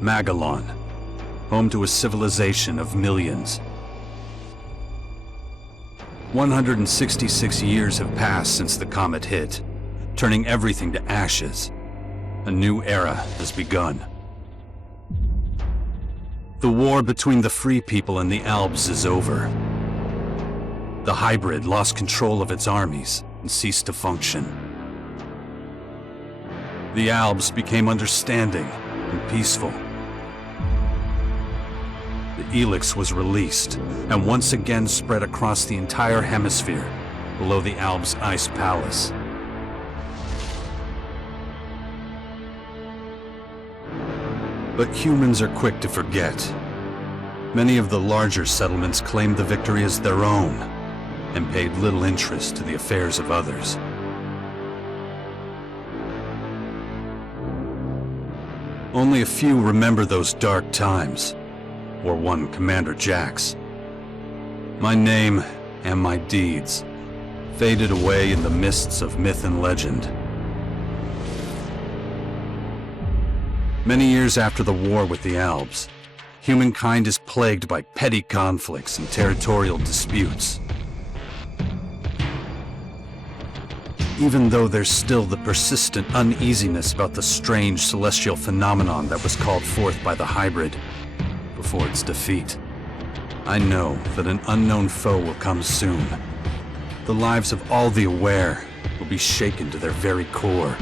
Magalan, home to a civilization of millions. 166 years have passed since the comet hit, turning everything to ashes. A new era has begun. The war between the free people and the Albs is over. The hybrid lost control of its armies and ceased to function. The Albs became understanding and peaceful. The ELEX was released and once again spread across the entire hemisphere below the Albs' ice palace. But humans are quick to forget. Many of the larger settlements claimed the victory as their own and paid little interest to the affairs of others. Only a few remember those dark times, or one Commander Jax. My name and my deeds faded away in the mists of myth and legend. Many years after the war with the Albs, humankind is plagued by petty conflicts and territorial disputes. Even though there's still the persistent uneasiness about the strange celestial phenomenon that was called forth by the hybrid before its defeat, I know that an unknown foe will come soon. The lives of all the aware will be shaken to their very core.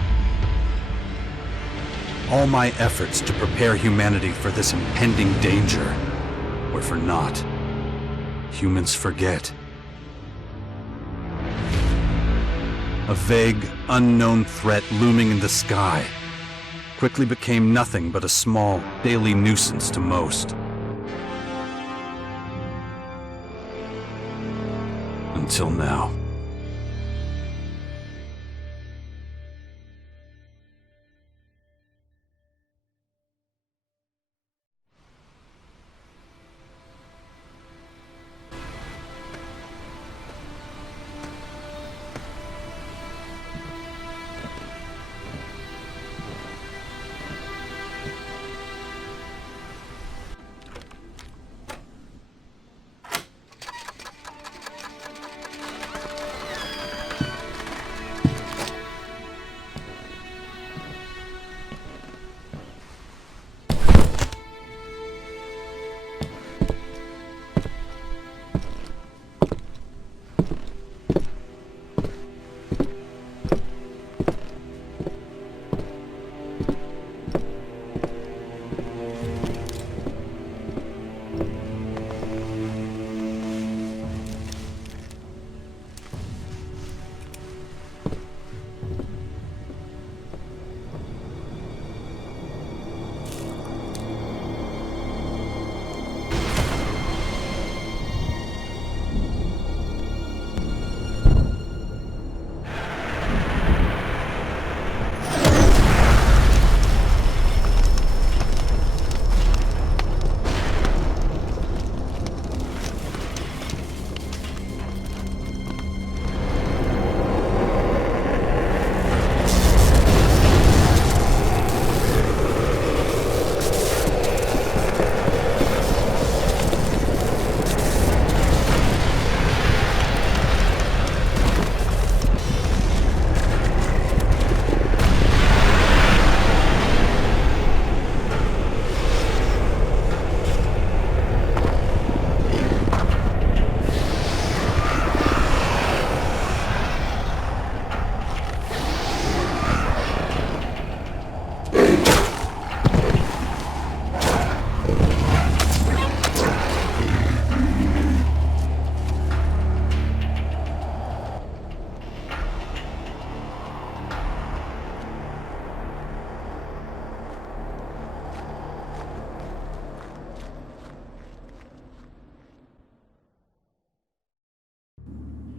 All my efforts to prepare humanity for this impending danger were for naught. Humans forget. A vague, unknown threat looming in the sky quickly became nothing but a small, daily nuisance to most. Until now.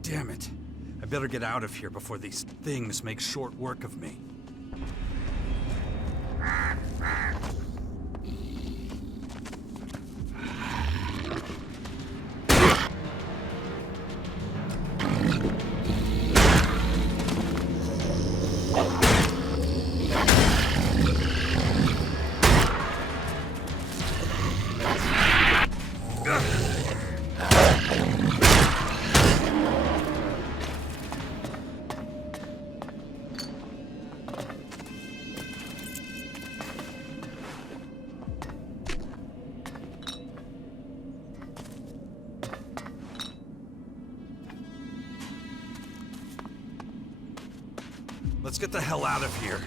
Damn it. I better get out of here before these things make short work of me. Let's get the hell out of here.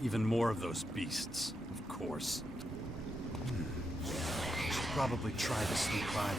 Even more of those beasts, of course. Should probably try to sneak by them.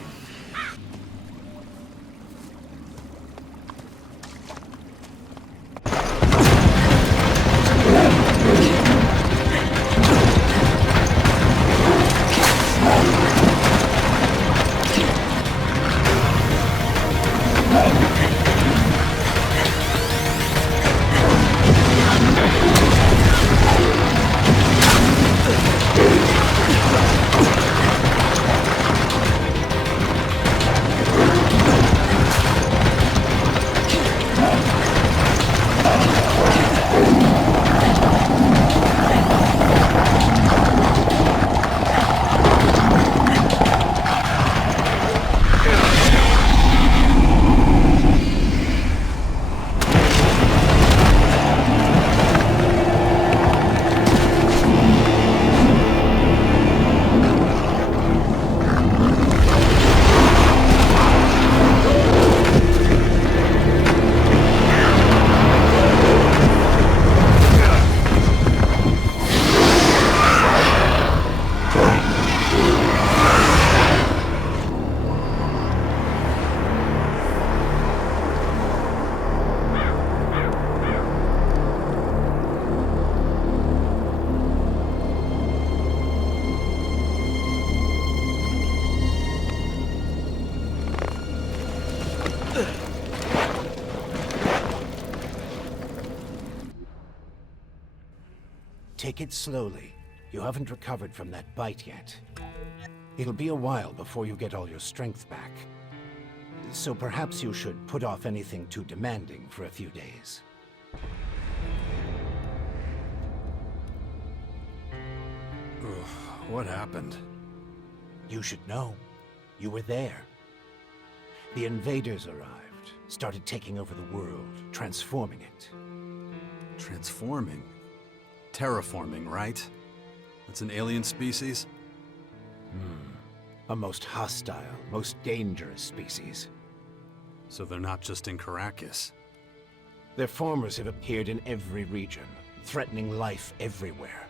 Take it slowly. You haven't recovered from that bite yet. It'll be a while before you get all your strength back. So perhaps you should put off anything too demanding for a few days. What happened? You should know. You were there. The invaders arrived, started taking over the world, transforming it. Transforming? Terraforming, right? That's an alien species? A most hostile, most dangerous species. So they're not just in Caracas. Their formers have appeared in every region, threatening life everywhere.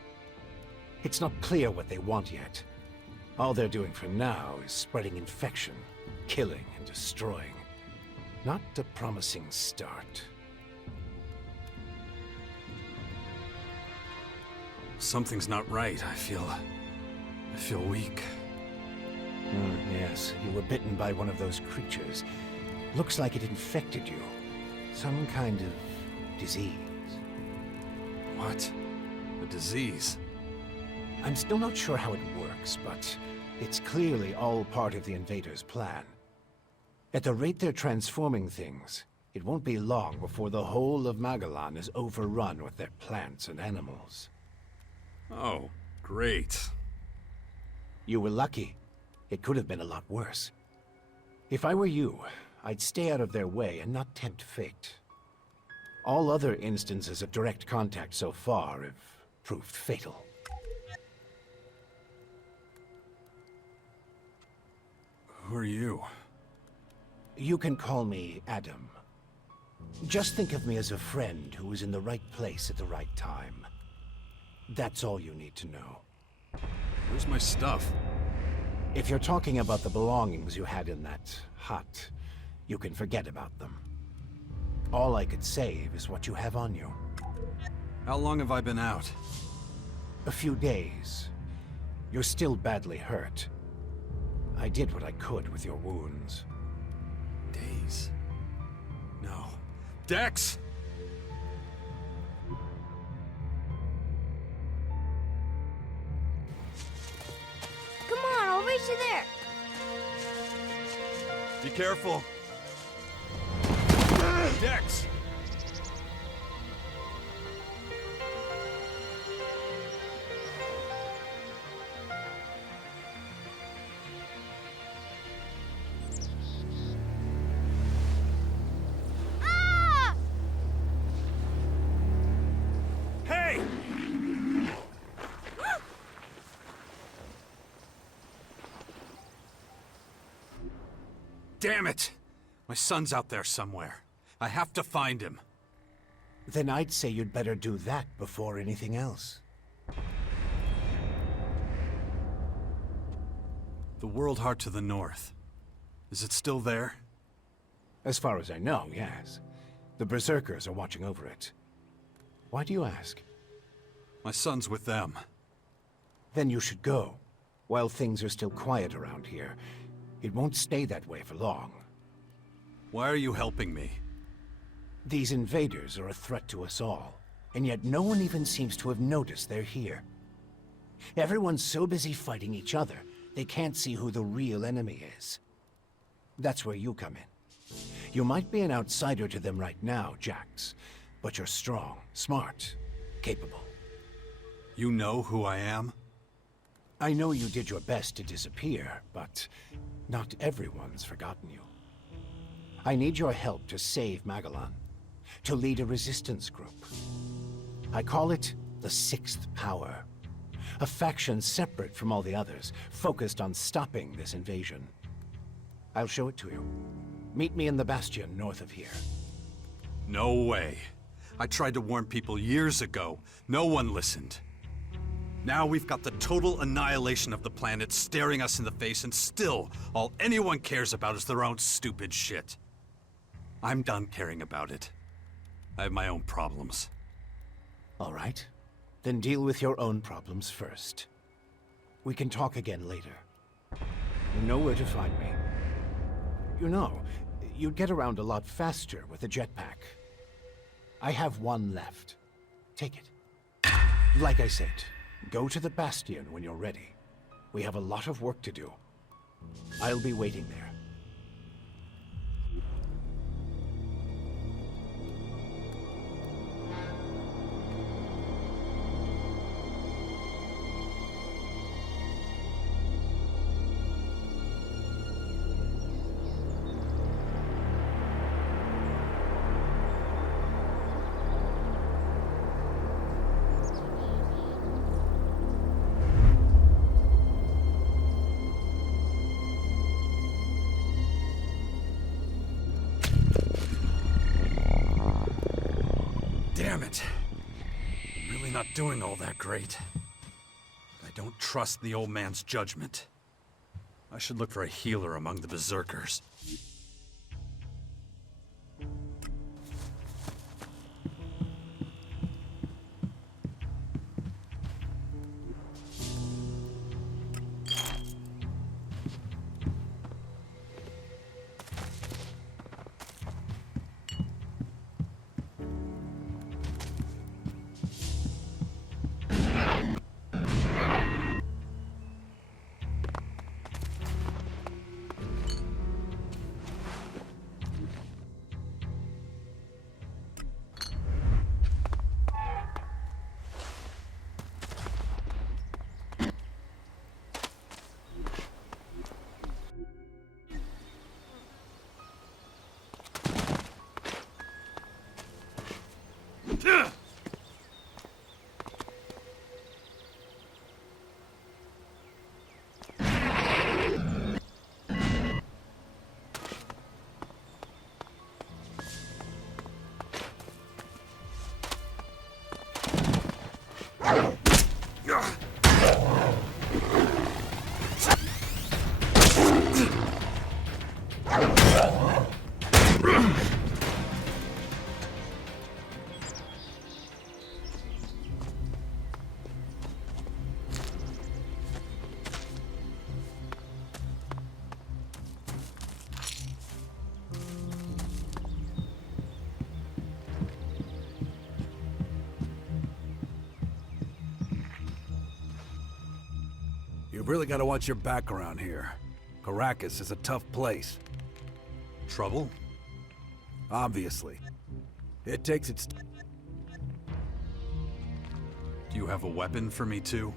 It's not clear what they want yet. All they're doing for now is spreading infection, killing and destroying. Not a promising start. Something's not right. I feel weak. Yes, you were bitten by one of those creatures. Looks like it infected you. Some kind of disease. What? A disease? I'm still not sure how it works, but it's clearly all part of the invaders' plan. At the rate they're transforming things, it won't be long before the whole of Magalan is overrun with their plants and animals. Oh, great. You were lucky. It could have been a lot worse. If I were you, I'd stay out of their way and not tempt fate. All other instances of direct contact so far have proved fatal. Who are you? You can call me Adam. Just think of me as a friend who was in the right place at the right time. That's all you need to know. Where's my stuff? If you're talking about the belongings you had in that hut, you can forget about them. All I could save is what you have on you. How long have I been out? A few days. You're still badly hurt. I did what I could with your wounds. Days? No. Dex! chase you there. Be careful. Dex! Ah! Hey! Damn it! My son's out there somewhere. I have to find him. Then I'd say you'd better do that before anything else. The World Heart to the north. Is it still there? As far as I know, yes. The Berserkers are watching over it. Why do you ask? My son's with them. Then you should go. While things are still quiet around here. It won't stay that way for long. Why are you helping me? These invaders are a threat to us all, and yet no one even seems to have noticed they're here. Everyone's so busy fighting each other, they can't see who the real enemy is. That's where you come in. You might be an outsider to them right now, Jax, but you're strong, smart, capable. You know who I am? I know you did your best to disappear, but not everyone's forgotten you. I need your help to save Magalan, to lead a resistance group. I call it the Sixth Power, a faction separate from all the others, focused on stopping this invasion. I'll show it to you. Meet me in the Bastion north of here. No way. I tried to warn people years ago. No one listened. Now we've got the total annihilation of the planet staring us in the face, and still, all anyone cares about is their own stupid shit. I'm done caring about it. I have my own problems. All right. Then deal with your own problems first. We can talk again later. You know where to find me. You know, you'd get around a lot faster with a jetpack. I have one left. Take it. Like I said, go to the Bastion when you're ready. We have a lot of work to do. I'll be waiting there. Damn it. I'm really not doing all that great. I don't trust the old man's judgment. I should look for a healer among the Berserkers. really gotta watch your back around here. Caracas is a tough place. Trouble? Obviously. It takes its... Do you have a weapon for me too?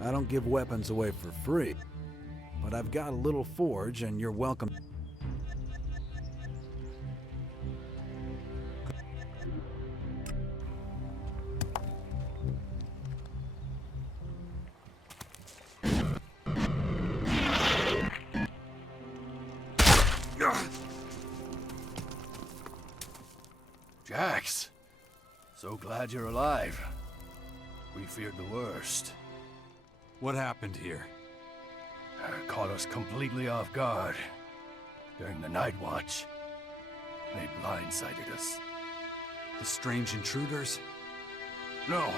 I don't give weapons away for free. But I've got a little forge, and you're welcome. Jax, so glad you're alive. We feared the worst. What happened here? Caught us completely off guard during the night watch. They blindsided us. The strange intruders? No.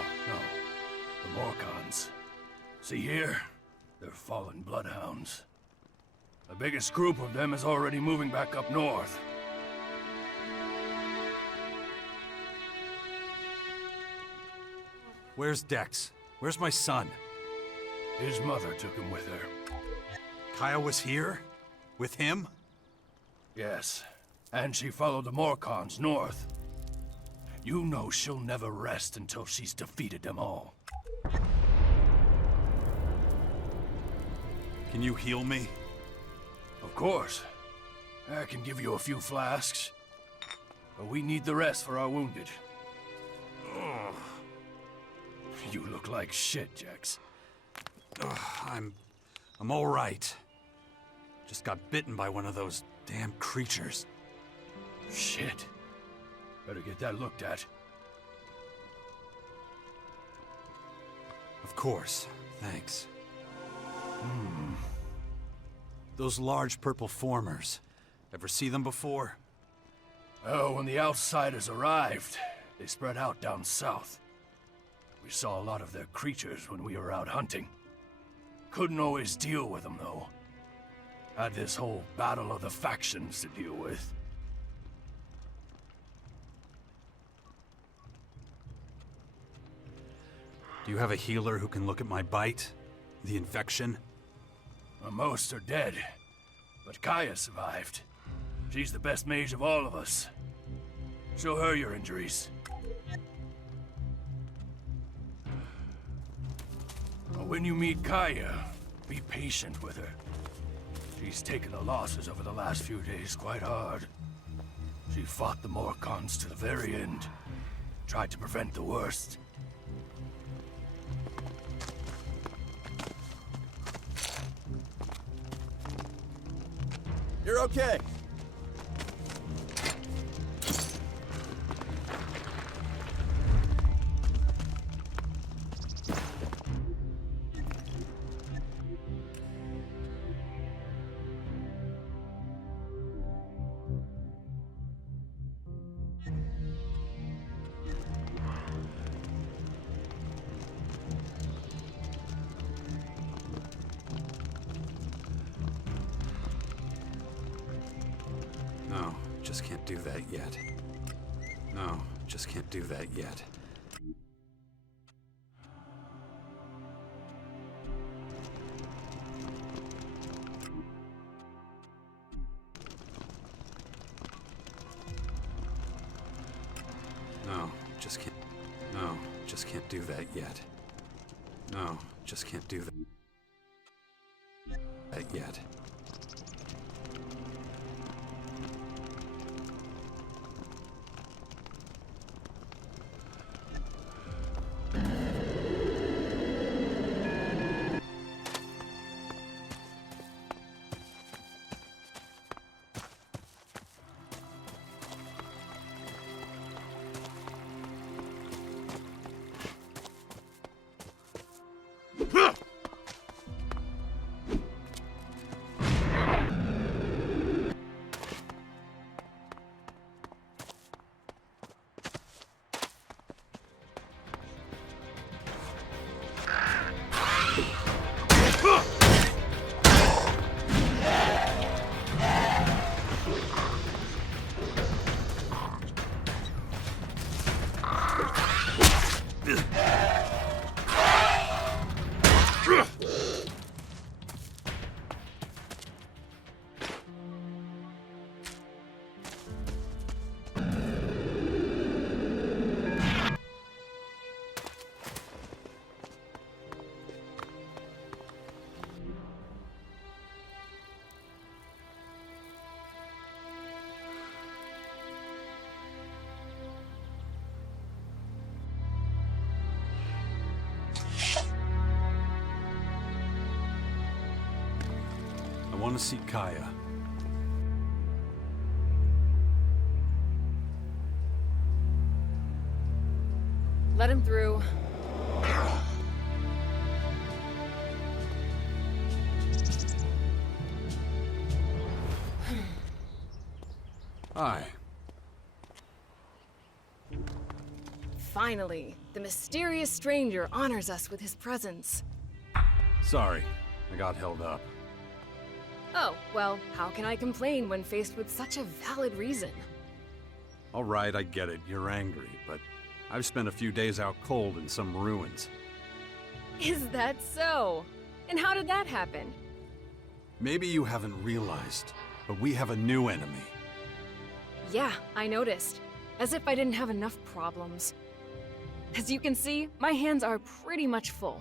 The Morcons. See here? They're fallen bloodhounds. The biggest group of them is already moving back up north. Where's Dex? Where's my son? His mother took him with her. Kaya was here? With him? Yes, and she followed the Morcons north. You know she'll never rest until she's defeated them all. Can you heal me? Of course. I can give you a few flasks. But we need the rest for our wounded. Ugh. You look like shit, Jax. I'm all right. Just got bitten by one of those damn creatures. Shit. Better get that looked at. Of course. Thanks. Those large purple formers. Ever see them before? Oh, when the outsiders arrived, they spread out down south. We saw a lot of their creatures when we were out hunting. Couldn't always deal with them, though. Had this whole battle of the factions to deal with. Do you have a healer who can look at my bite? The infection? Well, most are dead, but Kaya survived. She's the best mage of all of us. Show her your injuries. When you meet Kaya, be patient with her. She's taken the losses over the last few days quite hard. She fought the Morcons to the very end. Tried to prevent the worst. You're okay. No, just can't do that yet. No, just can't do that yet. No, just can't. No, just can't do that yet. No, just can't do that yet. want to see Kaya. Let him through. Hi. Finally, the mysterious stranger honors us with his presence. Sorry, I got held up. Oh, well, how can I complain when faced with such a valid reason? All right, I get it. You're angry, but I've spent a few days out cold in some ruins. Is that so? And how did that happen? Maybe you haven't realized, but we have a new enemy. Yeah, I noticed. As if I didn't have enough problems. As you can see, my hands are pretty much full.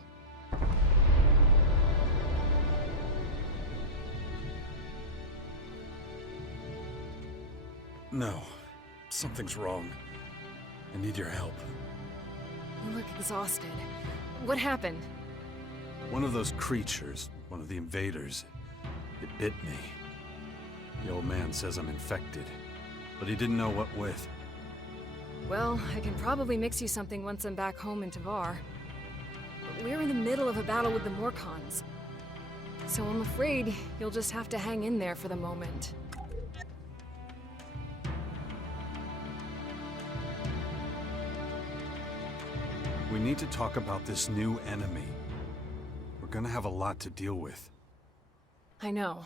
No, something's wrong. I need your help. You look exhausted. What happened? One of those creatures, one of the invaders, it bit me. The old man says I'm infected, but he didn't know what with. Well, I can probably mix you something once I'm back home in Tavar. But we're in the middle of a battle with the Morcons. So I'm afraid you'll just have to hang in there for the moment. We need to talk about this new enemy. We're gonna have a lot to deal with. I know.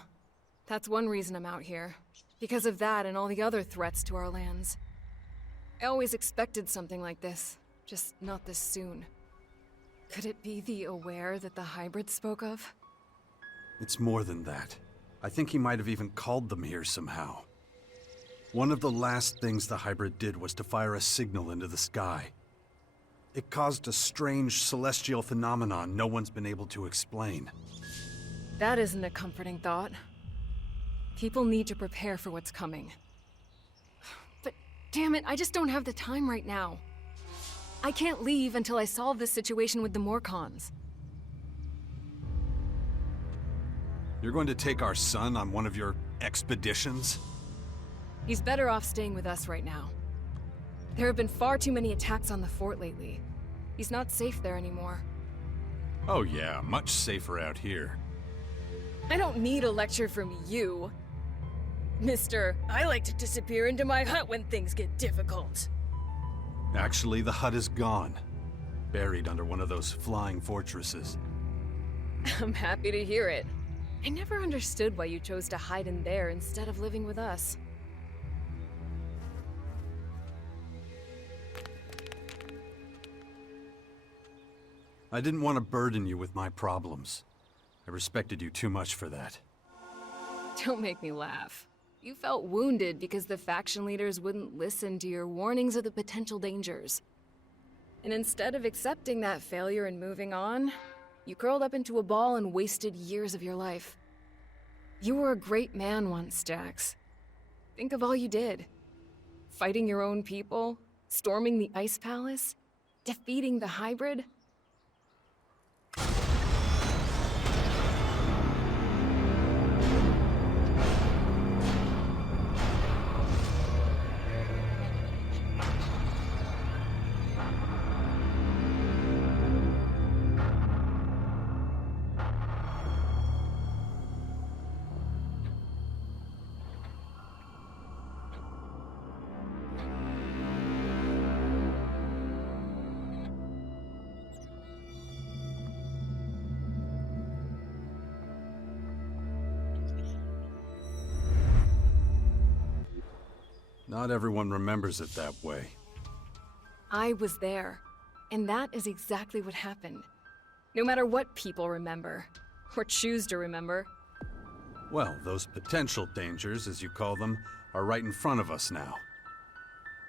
That's one reason I'm out here. Because of that and all the other threats to our lands. I always expected something like this, just not this soon. Could it be the Aware that the hybrid spoke of? It's more than that. I think he might have even called them here somehow. One of the last things the hybrid did was to fire a signal into the sky. It caused a strange celestial phenomenon no one's been able to explain. That isn't a comforting thought. People need to prepare for what's coming. But damn it, I just don't have the time right now. I can't leave until I solve this situation with the Morcons. You're going to take our son on one of your expeditions? He's better off staying with us right now. There have been far too many attacks on the fort lately. He's not safe there anymore. Oh yeah, much safer out here. I don't need a lecture from you. Mister, I like to disappear into my hut when things get difficult. Actually, the hut is gone. Buried under one of those flying fortresses. I'm happy to hear it. I never understood why you chose to hide in there instead of living with us. I didn't want to burden you with my problems. I respected you too much for that. Don't make me laugh. You felt wounded because the faction leaders wouldn't listen to your warnings of the potential dangers. And instead of accepting that failure and moving on, you curled up into a ball and wasted years of your life. You were a great man once, Jax. Think of all you did. Fighting your own people, storming the Ice Palace, defeating the hybrid. Not everyone remembers it that way. I was there, and that is exactly what happened. No matter what people remember, or choose to remember. Well, those potential dangers, as you call them, are right in front of us now.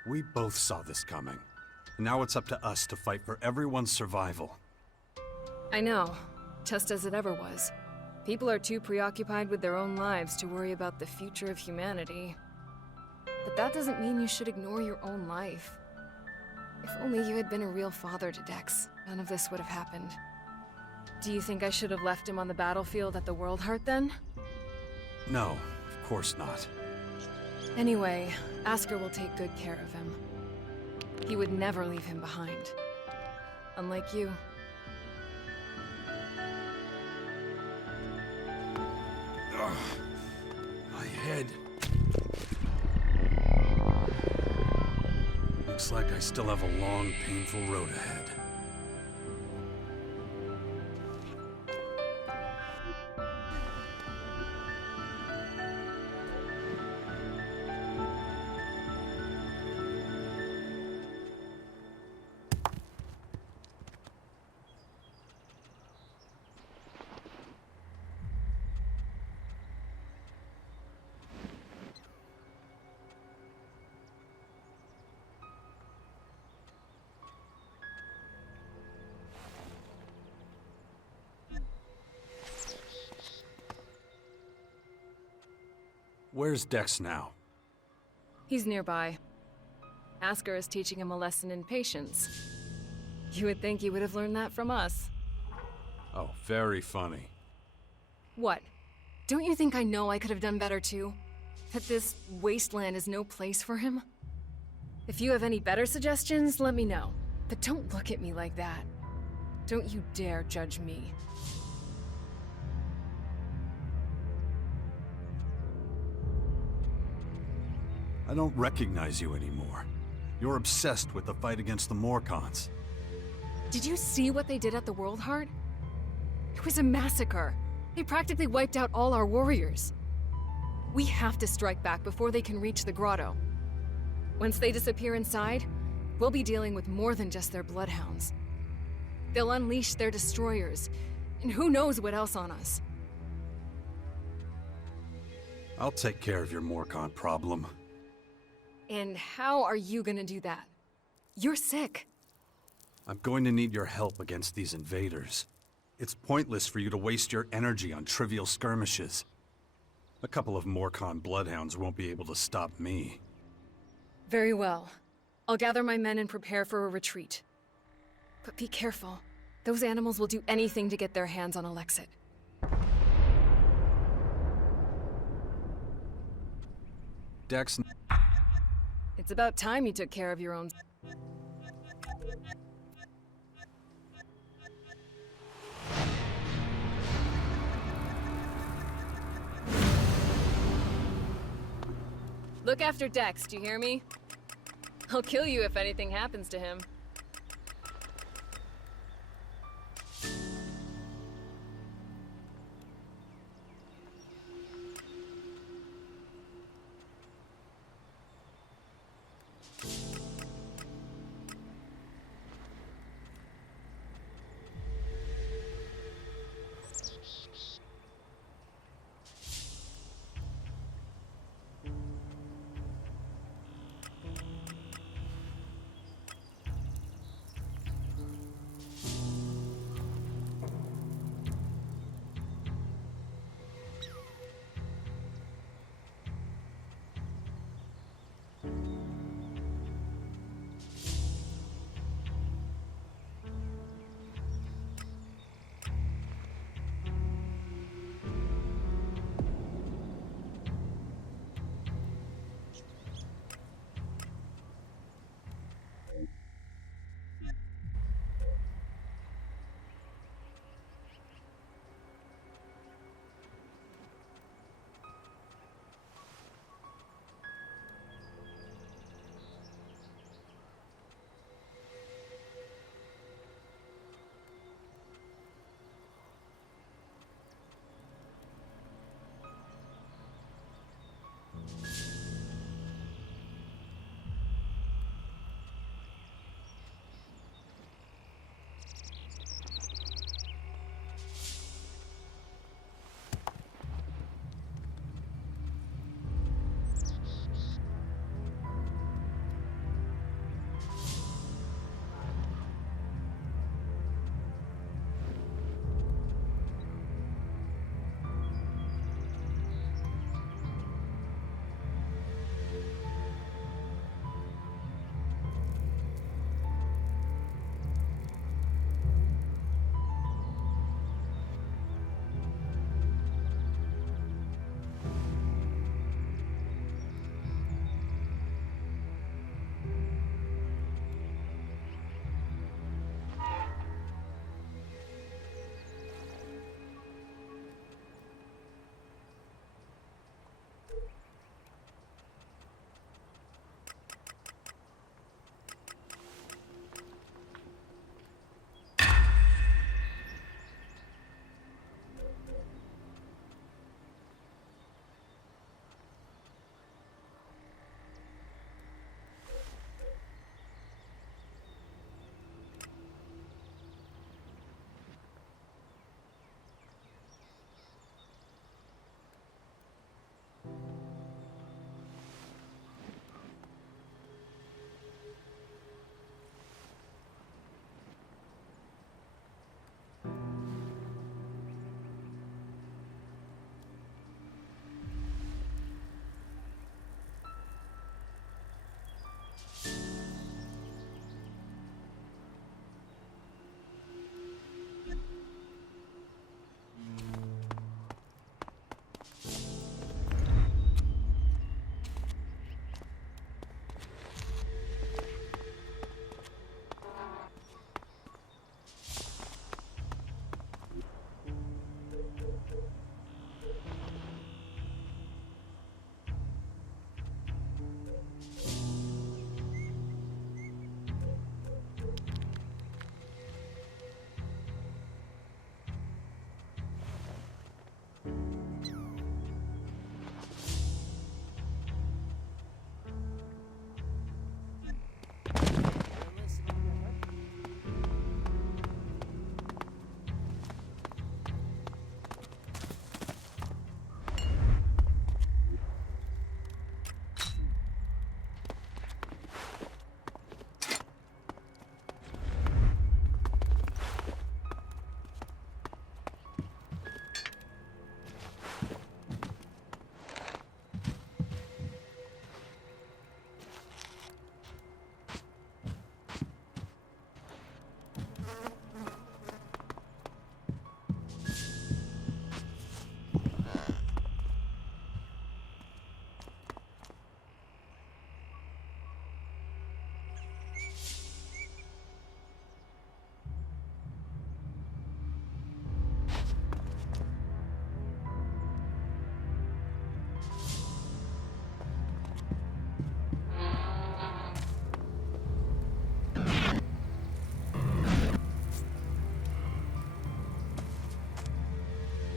We both saw this coming. And now it's up to us to fight for everyone's survival. I know, just as it ever was. People are too preoccupied with their own lives to worry about the future of humanity. But that doesn't mean you should ignore your own life. If only you had been a real father to Dex, none of this would have happened. Do you think I should have left him on the battlefield at the World Heart then? No, of course not. Anyway, Asker will take good care of him. He would never leave him behind. Unlike you. Ugh, my head. Looks like I still have a long, painful road ahead. Where's Dex now? He's nearby. Asker is teaching him a lesson in patience. You would think he would have learned that from us. Oh, very funny. What? Don't you think I know I could have done better too? That this wasteland is no place for him? If you have any better suggestions, let me know. But don't look at me like that. Don't you dare judge me. I don't recognize you anymore. You're obsessed with the fight against the Morcons. Did you see what they did at the World Heart? It was a massacre. They practically wiped out all our warriors. We have to strike back before they can reach the grotto. Once they disappear inside, we'll be dealing with more than just their bloodhounds. They'll unleash their destroyers, and who knows what else on us. I'll take care of your Morcon problem. And how are you gonna do that? You're sick. I'm going to need your help against these invaders. It's pointless for you to waste your energy on trivial skirmishes. A couple of Morcon bloodhounds won't be able to stop me. Very well. I'll gather my men and prepare for a retreat. But be careful. Those animals will do anything to get their hands on Alexit. Dex... It's about time you took care of your own... Look after Dex, do you hear me? I'll kill you if anything happens to him.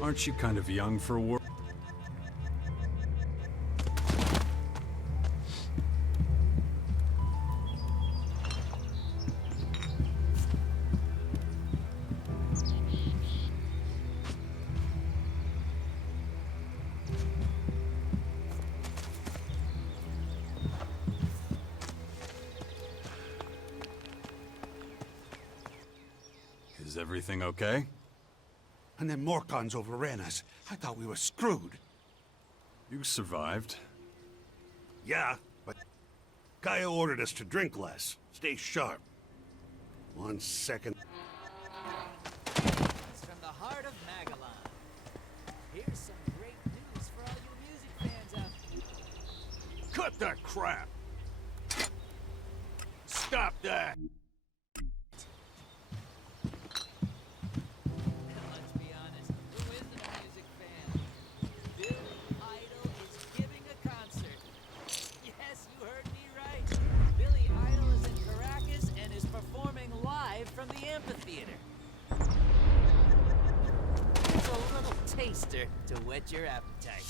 Aren't you kind of young for war? Is everything okay? And then Morcons overran us. I thought we were screwed. You survived. Yeah, but Gaia ordered us to drink less. Stay sharp. 1 second. It's from the heart of Magalan. Here's some great news for all you music fans out there. Cut that crap! Stop that! Let's be honest, who isn't a music fan? Billy Idol is giving a concert. Yes, you heard me right. Billy Idol is in Caracas and is performing live from the amphitheater. It's a little taster to whet your appetite.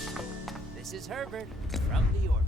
This is Herbert from the orbit.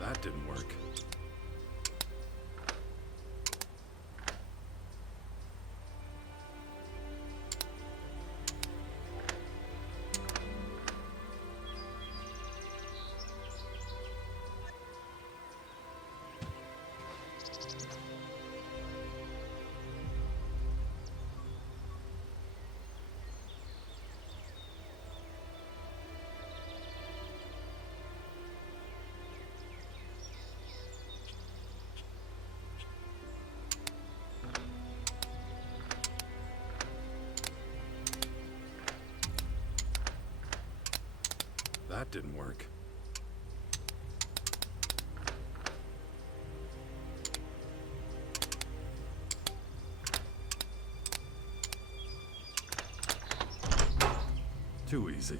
That didn't work. That didn't work. Too easy.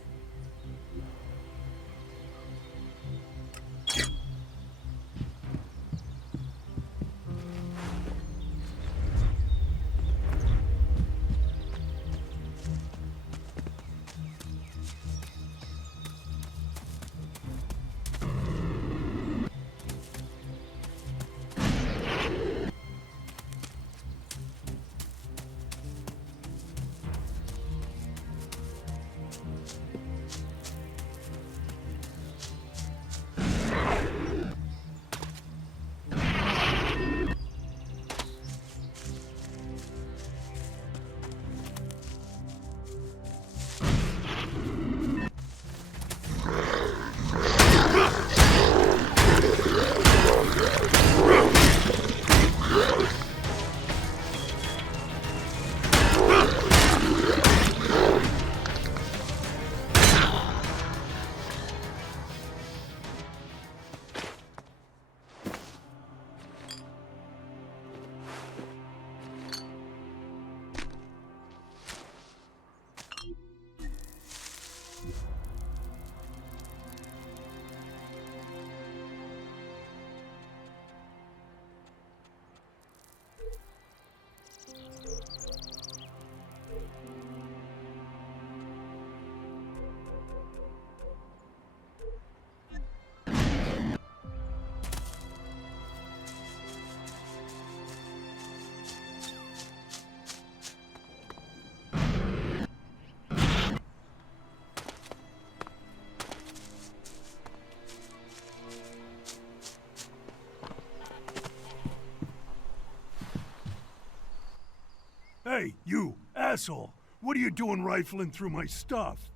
Hey, you, asshole! What are you doing rifling through my stuff?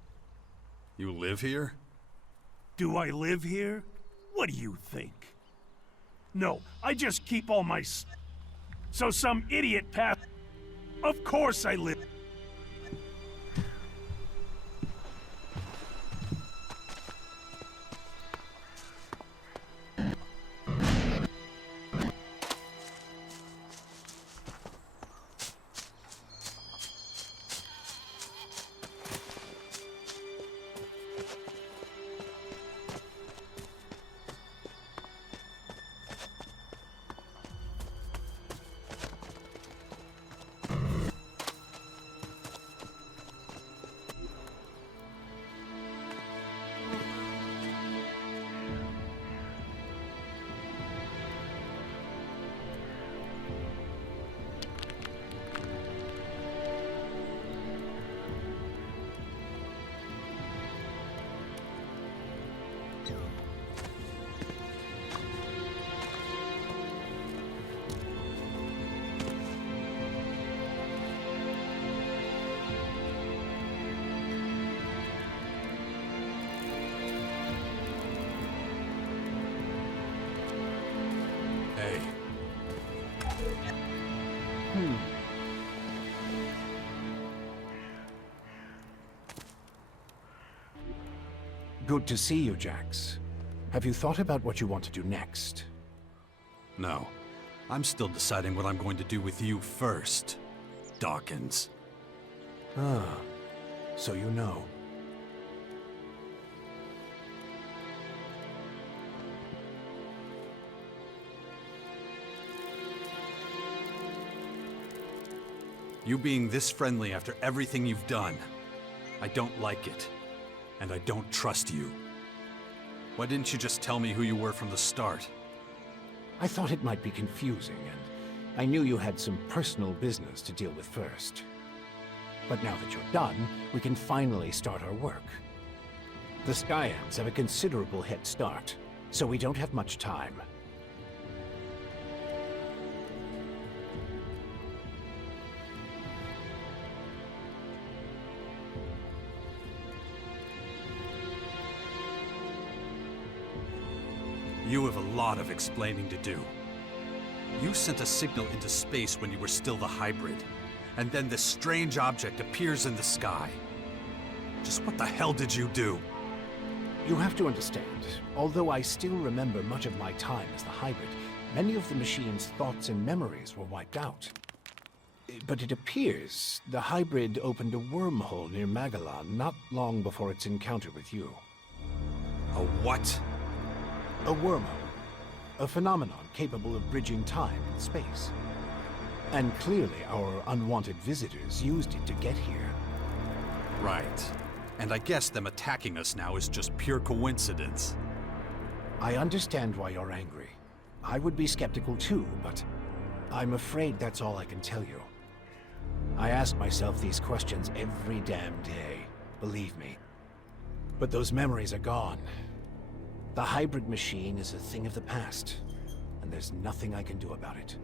You live here? Do I live here? What do you think? No, I just keep all my so some idiot pass. Of course I live. Hey. Good to see you, Jax. Have you thought about what you want to do next? No. I'm still deciding what I'm going to do with you first, Dawkins. Ah, so you know. You being this friendly after everything you've done. I don't like it. And I don't trust you. Why didn't you just tell me who you were from the start? I thought it might be confusing, and I knew you had some personal business to deal with first. But now that you're done, we can finally start our work. The Skyans have a considerable head start, so we don't have much time. You have a lot of explaining to do. You sent a signal into space when you were still the hybrid, and then this strange object appears in the sky. Just what the hell did you do? You have to understand, although I still remember much of my time as the hybrid, many of the machine's thoughts and memories were wiped out. But it appears the hybrid opened a wormhole near Magalan not long before its encounter with you. A what? A wormhole. A phenomenon capable of bridging time and space. And clearly our unwanted visitors used it to get here. Right. And I guess them attacking us now is just pure coincidence. I understand why you're angry. I would be skeptical too, but I'm afraid that's all I can tell you. I ask myself these questions every damn day, believe me. But those memories are gone. The hybrid machine is a thing of the past, and there's nothing I can do about it.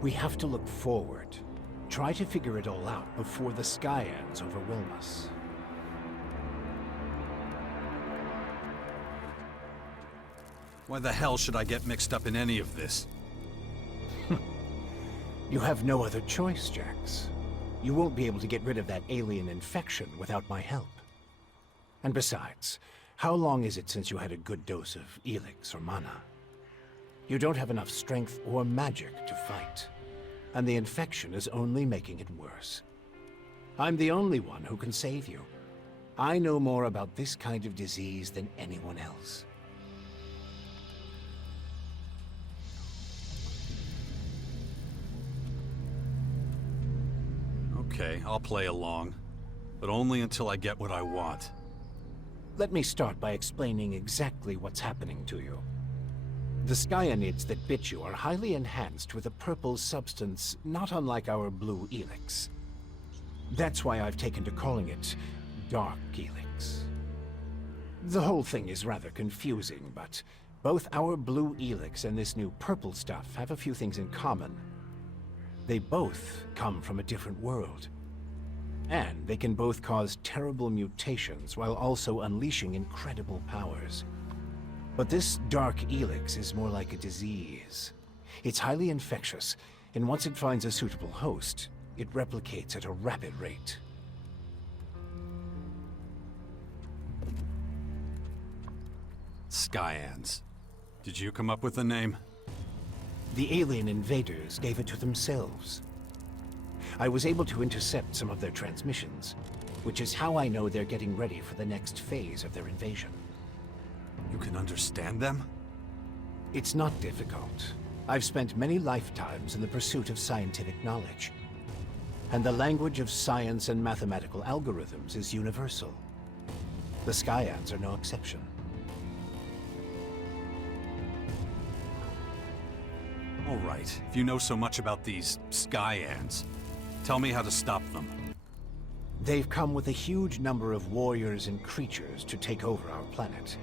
We have to look forward, try to figure it all out before the Skyans overwhelm us. Why the hell should I get mixed up in any of this? You have no other choice, Jax. You won't be able to get rid of that alien infection without my help. And besides, how long is it since you had a good dose of ELEX or mana? You don't have enough strength or magic to fight, and the infection is only making it worse. I'm the only one who can save you. I know more about this kind of disease than anyone else. Okay, I'll play along. But only until I get what I want. Let me start by explaining exactly what's happening to you. The skyanids that bit you are highly enhanced with a purple substance not unlike our blue ELEX. That's why I've taken to calling it Dark ELEX. The whole thing is rather confusing, but both our blue ELEX and this new purple stuff have a few things in common. They both come from a different world. And they can both cause terrible mutations while also unleashing incredible powers. But this Dark ELEX is more like a disease. It's highly infectious, and once it finds a suitable host, it replicates at a rapid rate. Skyans. Did you come up with the name? The alien invaders gave it to themselves. I was able to intercept some of their transmissions, which is how I know they're getting ready for the next phase of their invasion. You can understand them? It's not difficult. I've spent many lifetimes in the pursuit of scientific knowledge. And the language of science and mathematical algorithms is universal. The Skyans are no exception. All right, if you know so much about these Skyans, tell me how to stop them. They've come with a huge number of warriors and creatures to take over our planet.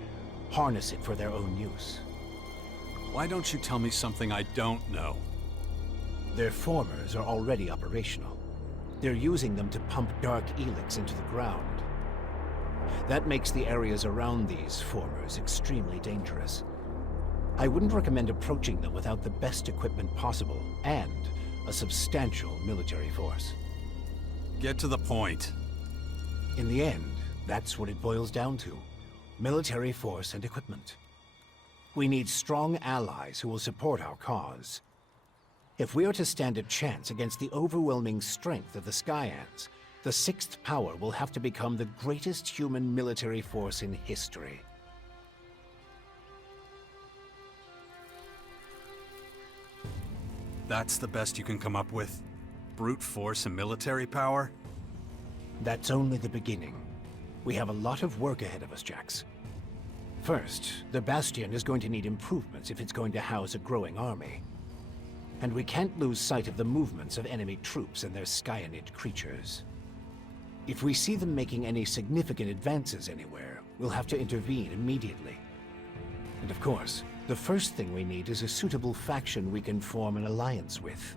Harness it for their own use. Why don't you tell me something I don't know? Their formers are already operational. They're using them to pump Dark ELEX into the ground. That makes the areas around these formers extremely dangerous. I wouldn't recommend approaching them without the best equipment possible, and a substantial military force. Get to the point. In the end, that's what it boils down to. Military force and equipment. We need strong allies who will support our cause. If we are to stand a chance against the overwhelming strength of the Skyans, the Sixth Power will have to become the greatest human military force in history. That's the best you can come up with? Brute force and military power? That's only the beginning. We have a lot of work ahead of us, Jax. First, the Bastion is going to need improvements if it's going to house a growing army. And we can't lose sight of the movements of enemy troops and their Skyanid creatures. If we see them making any significant advances anywhere, we'll have to intervene immediately. And of course, the first thing we need is a suitable faction we can form an alliance with.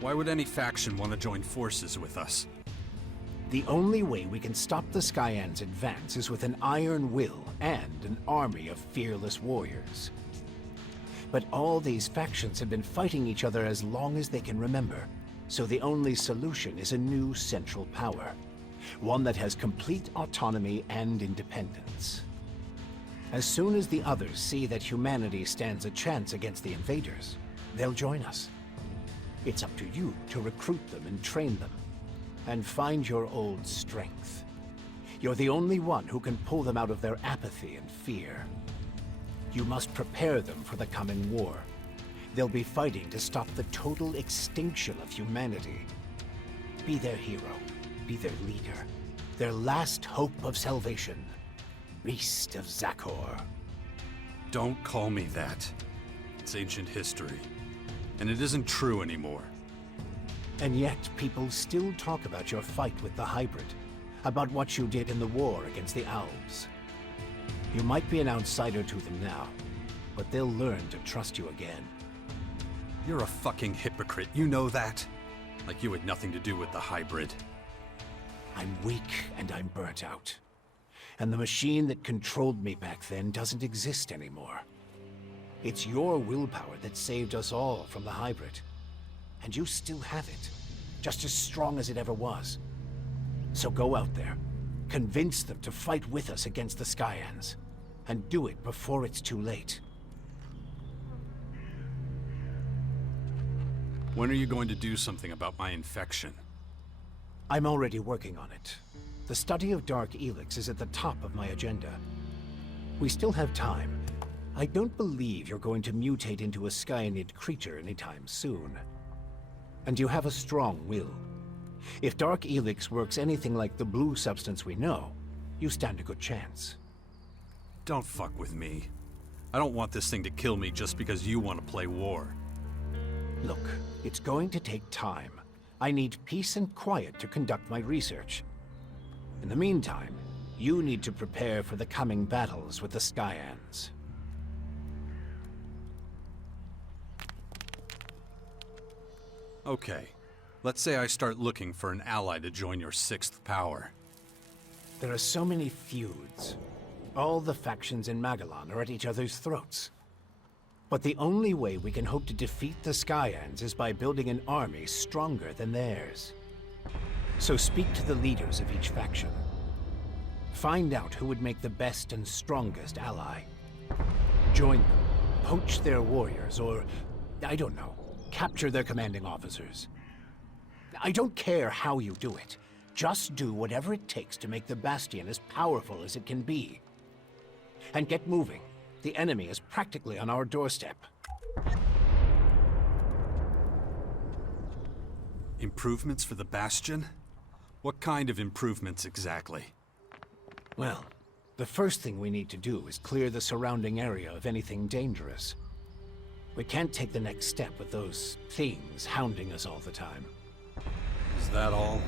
Why would any faction want to join forces with us? The only way we can stop the Skyans' advance is with an iron will and an army of fearless warriors. But all these factions have been fighting each other as long as they can remember. So the only solution is a new central power. One that has complete autonomy and independence. As soon as the others see that humanity stands a chance against the invaders, they'll join us. It's up to you to recruit them and train them, and find your old strength. You're the only one who can pull them out of their apathy and fear. You must prepare them for the coming war. They'll be fighting to stop the total extinction of humanity. Be their hero, be their leader, their last hope of salvation. Beast of Zakor. Don't call me that. It's ancient history. And it isn't true anymore. And yet, people still talk about your fight with the hybrid. About what you did in the war against the Owls. You might be an outsider to them now, but they'll learn to trust you again. You're a fucking hypocrite, you know that? Like you had nothing to do with the hybrid. I'm weak and I'm burnt out. And the machine that controlled me back then doesn't exist anymore. It's your willpower that saved us all from the hybrid. And you still have it, just as strong as it ever was. So go out there, convince them to fight with us against the Skyans, and do it before it's too late. When are you going to do something about my infection? I'm already working on it. The study of Dark ELEX is at the top of my agenda. We still have time. I don't believe you're going to mutate into a Skyanid creature anytime soon. And you have a strong will. If Dark ELEX works anything like the blue substance we know, you stand a good chance. Don't fuck with me. I don't want this thing to kill me just because you want to play war. Look, it's going to take time. I need peace and quiet to conduct my research. In the meantime, you need to prepare for the coming battles with the Skyans. Okay. Let's say I start looking for an ally to join your sixth power. There are so many feuds. All the factions in Magalan are at each other's throats. But the only way we can hope to defeat the Skyans is by building an army stronger than theirs. So speak to the leaders of each faction. Find out who would make the best and strongest ally. Join them, poach their warriors, or, I don't know, capture their commanding officers. I don't care how you do it. Just do whatever it takes to make the Bastion as powerful as it can be. And get moving. The enemy is practically on our doorstep. Improvements for the Bastion? What kind of improvements exactly? Well, the first thing we need to do is clear the surrounding area of anything dangerous. We can't take the next step with those things hounding us all the time. Is that all?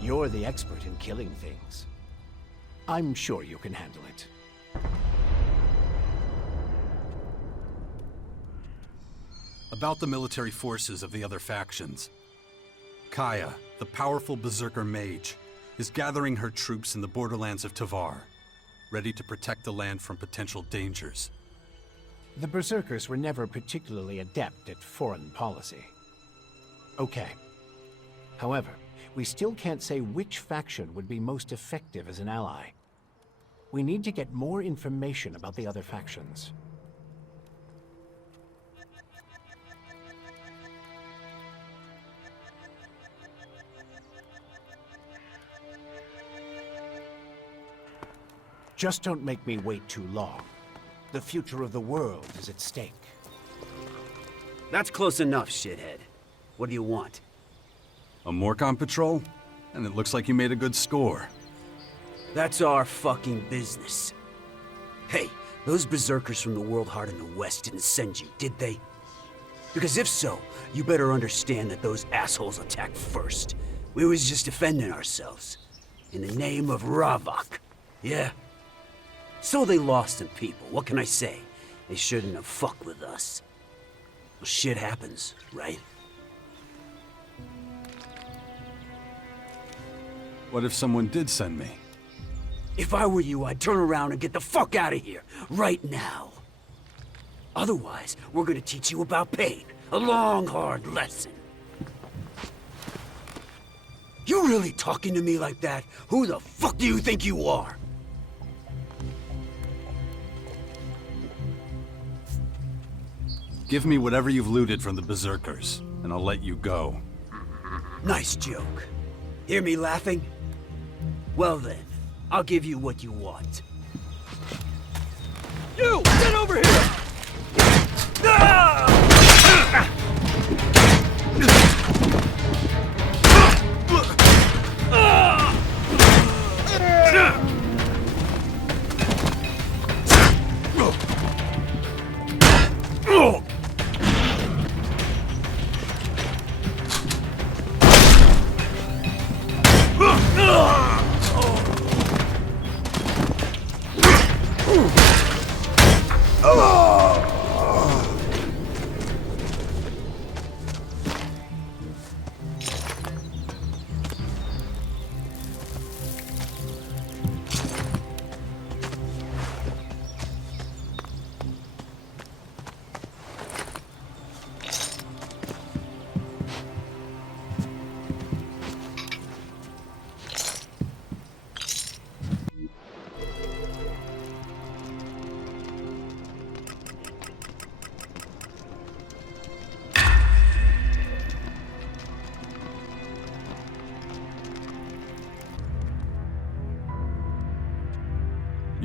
You're the expert in killing things. I'm sure you can handle it. About the military forces of the other factions. Kaya, the powerful berserker mage, is gathering her troops in the borderlands of Tavar, ready to protect the land from potential dangers. The berserkers were never particularly adept at foreign policy. Okay. However, we still can't say which faction would be most effective as an ally. We need to get more information about the other factions. Just don't make me wait too long. The future of the world is at stake. That's close enough, shithead. What do you want? A Morcon patrol? And it looks like you made a good score. That's our fucking business. Hey, those berserkers from the World Heart in the West didn't send you, did they? Because if so, you better understand that those assholes attacked first. We was just defending ourselves. In the name of Ravok. Yeah? So they lost in people, what can I say? They shouldn't have fucked with us. Well, shit happens, right? What if someone did send me? If I were you, I'd turn around and get the fuck out of here, right now. Otherwise, we're gonna teach you about pain. A long, hard lesson. You really talking to me like that? Who the fuck do you think you are? Give me whatever you've looted from the Berserkers, and I'll let you go. Nice joke. Hear me laughing? Well then, I'll give you what you want. You! Get over here!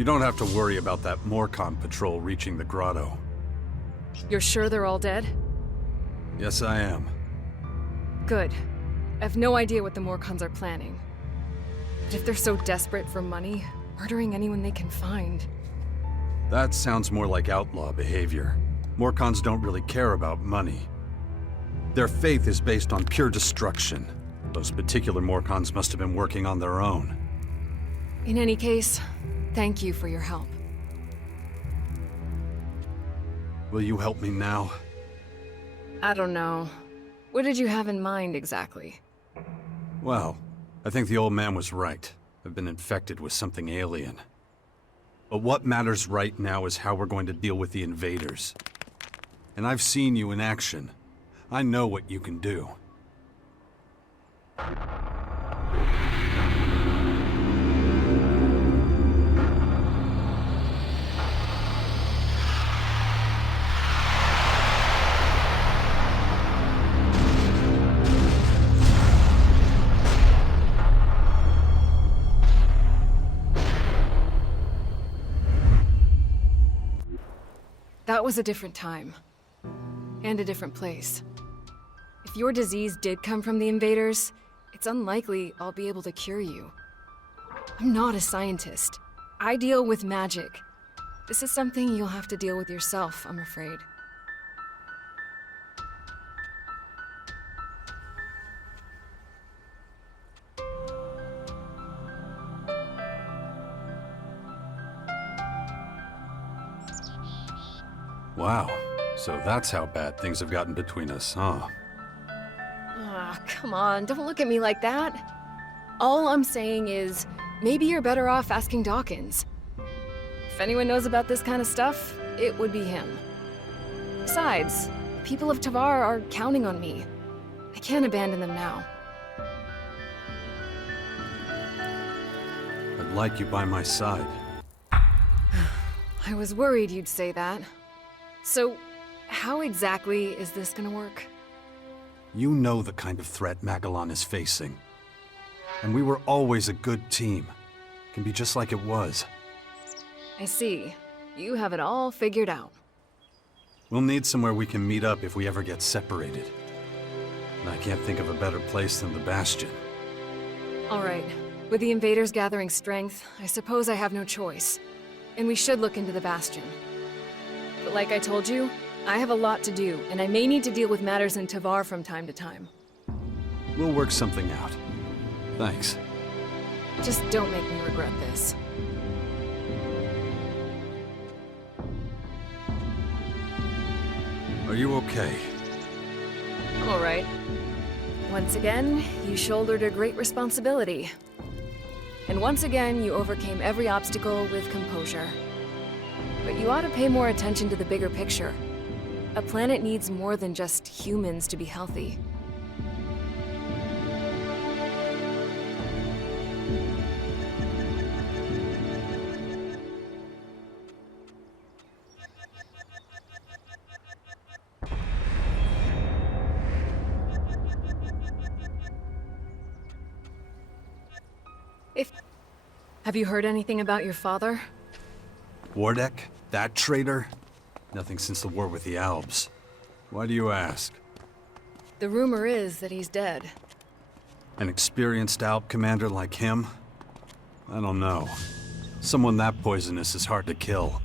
You don't have to worry about that Morcon patrol reaching the grotto. You're sure they're all dead? Yes, I am. Good. I have no idea what the Morcons are planning. But if they're so desperate for money, murdering anyone they can find... That sounds more like outlaw behavior. Morcons don't really care about money. Their faith is based on pure destruction. Those particular Morcons must have been working on their own. In any case, thank you for your help. Will you help me now? I don't know. What did you have in mind, exactly? Well, I think the old man was right. I've been infected with something alien. But what matters right now is how we're going to deal with the invaders. And I've seen you in action. I know what you can do. That was a different time. And a different place. If your disease did come from the invaders, it's unlikely I'll be able to cure you. I'm not a scientist. I deal with magic. This is something you'll have to deal with yourself, I'm afraid. Wow. So that's how bad things have gotten between us, huh? Ah, come on, don't look at me like that. All I'm saying is, maybe you're better off asking Dawkins. If anyone knows about this kind of stuff, it would be him. Besides, the people of Tavar are counting on me. I can't abandon them now. I'd like you by my side. I was worried you'd say that. So, how exactly is this gonna work? You know the kind of threat Magalan is facing. And we were always a good team. Can be just like it was. I see. You have it all figured out. We'll need somewhere we can meet up if we ever get separated. And I can't think of a better place than the Bastion. Alright. With the invaders gathering strength, I suppose I have no choice. And we should look into the Bastion. But like I told you, I have a lot to do, and I may need to deal with matters in Tavar from time to time. We'll work something out. Thanks. Just don't make me regret this. Are you okay? Alright. Once again, you shouldered a great responsibility. And once again, you overcame every obstacle with composure. But you ought to pay more attention to the bigger picture. A planet needs more than just humans to be healthy. Have you heard anything about your father? Wardek? That traitor? Nothing since the war with the Albs. Why do you ask? The rumor is that he's dead. An experienced Alb commander like him? I don't know. Someone that poisonous is hard to kill.